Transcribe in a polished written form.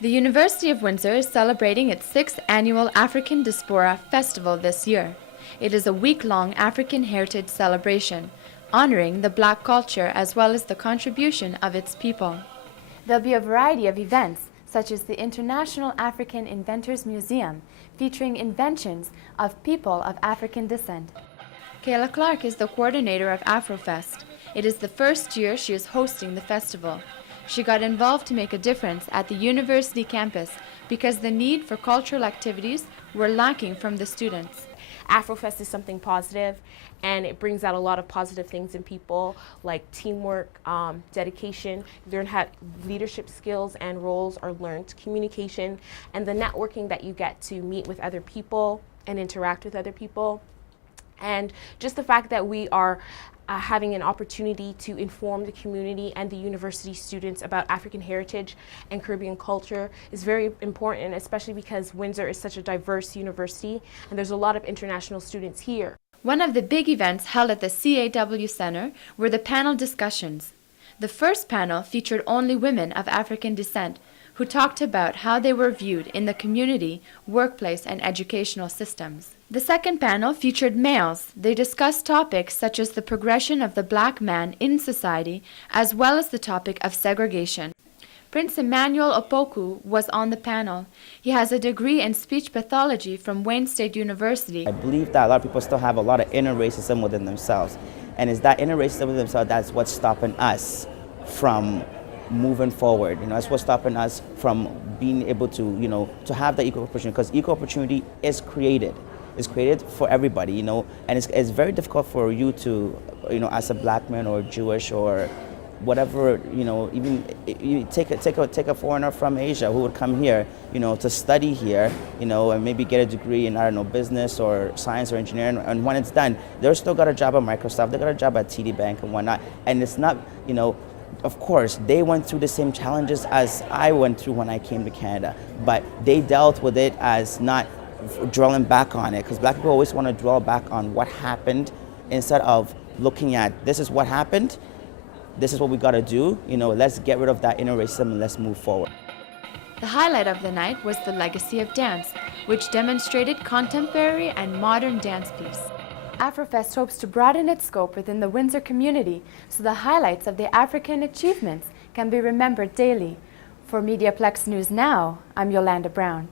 The University of Windsor is celebrating its 6th annual African Diaspora Festival this year. It is a week-long African heritage celebration, honoring the Black culture as well as the contribution of its people. There'll be a variety of events, such as the International African Inventors Museum, featuring inventions of people of African descent. Kayla Clark is the coordinator of AfroFest. It is the first year she is hosting the festival. She got involved to make a difference at the university campus because the need for cultural activities were lacking from the students. AfroFest is something positive, and it brings out a lot of positive things in people, like teamwork, dedication, learn how leadership skills and roles are learned, communication, and the networking that you get to meet with other people and interact with other people. And just the fact that we are having an opportunity to inform the community and the university students about African heritage and Caribbean culture is very important, especially because Windsor is such a diverse university and there's a lot of international students here. One of the big events held at the CAW Center were the panel discussions. The first panel featured only women of African descent who talked about how they were viewed in the community, workplace, and educational systems. The second panel featured males. They discussed topics such as the progression of the Black man in society, as well as the topic of segregation. Prince Emmanuel Opoku was on the panel. He has a degree in speech pathology from Wayne State University. I believe that a lot of people still have a lot of inner racism within themselves. And it's that inner racism within themselves that's what's stopping us from moving forward. That's what's stopping us from being able to, to have the equal opportunity, because equal opportunity is created. It's created for everybody, and it's very difficult for you to, as a Black man or Jewish or whatever, even you take a foreigner from Asia who would come here, to study here, and maybe get a degree in, I don't know, business or science or engineering, and when it's done, they're still got a job at Microsoft, they got a job at TD Bank and whatnot, and it's not, of course, they went through the same challenges as I went through when I came to Canada, but they dealt with it as not dwelling back on it, because Black people always want to dwell back on what happened instead of looking at this is what happened, this is what we got to do, let's get rid of that inner racism and let's move forward. The highlight of the night was the Legacy of Dance, which demonstrated contemporary and modern dance piece. AfroFest hopes to broaden its scope within the Windsor community so the highlights of the African achievements can be remembered daily. For Mediaplex News Now, I'm Yolanda Brown.